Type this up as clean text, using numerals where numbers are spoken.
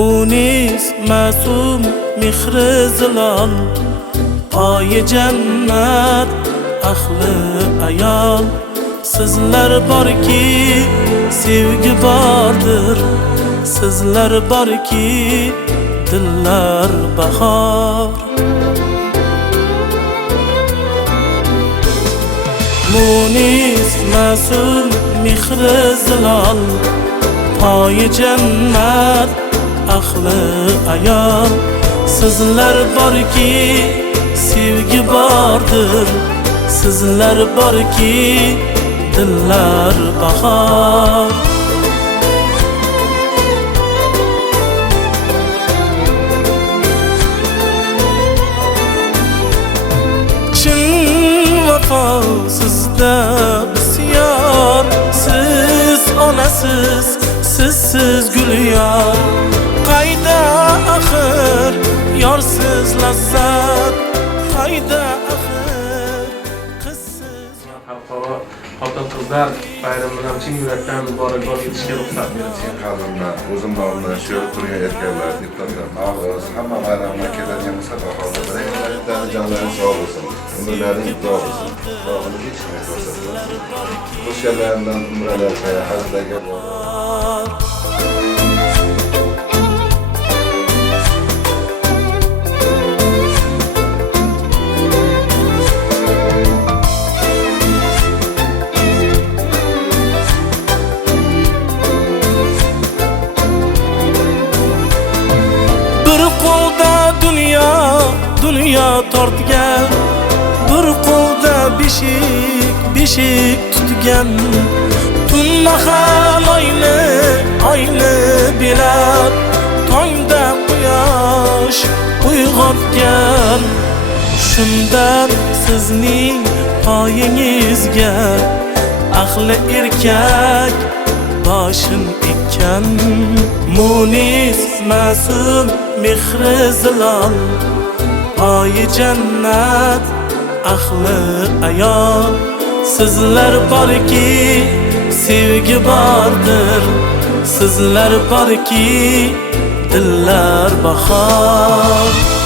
Munis masum mihri zilol, oyi jannat ahli ayol. Sizlar borki sevgi bordir, sizlar borki dillar bahor. Munis masum mihri zilol, oyi jannat ahli ayol. Sizlar borki sevgi bordir, sizlar borki dillar bahor. Chin vafo sizda bisyor, siz onasiz, sizsiz gul yor. Qayda axir yorsiz lazzat, qayda axir qizsiz. Xalqaro xotin-qizlar bayrami bilan chin yurakdan muborakbod etishga ruxsat bering. Qalbimdan, o'zimdan undan shu turgan erkaklar diplomatlar, og'iz, hamma bayramlar ketadigan bo'lsa, bahorda birinchilardan jonlaring sog' bo'lsin, umrlaring ibdo bo'lsin. Xudoning hech kimga ko'rsatmasin. Qo'shganlarimdan umralarga, hajlarga dünya tortgan, bir qo'lda beshik tutgan. Tun mahal oyni bilab, tongda quyosh uyg'otgan. Shundan sizning poyingizga ahli erkak boshim ekkan. Munis masum mehri zilol, oyi jannat ahli ayol. Sizlar borki sevgi bordir, sizlar borki dillar bahor.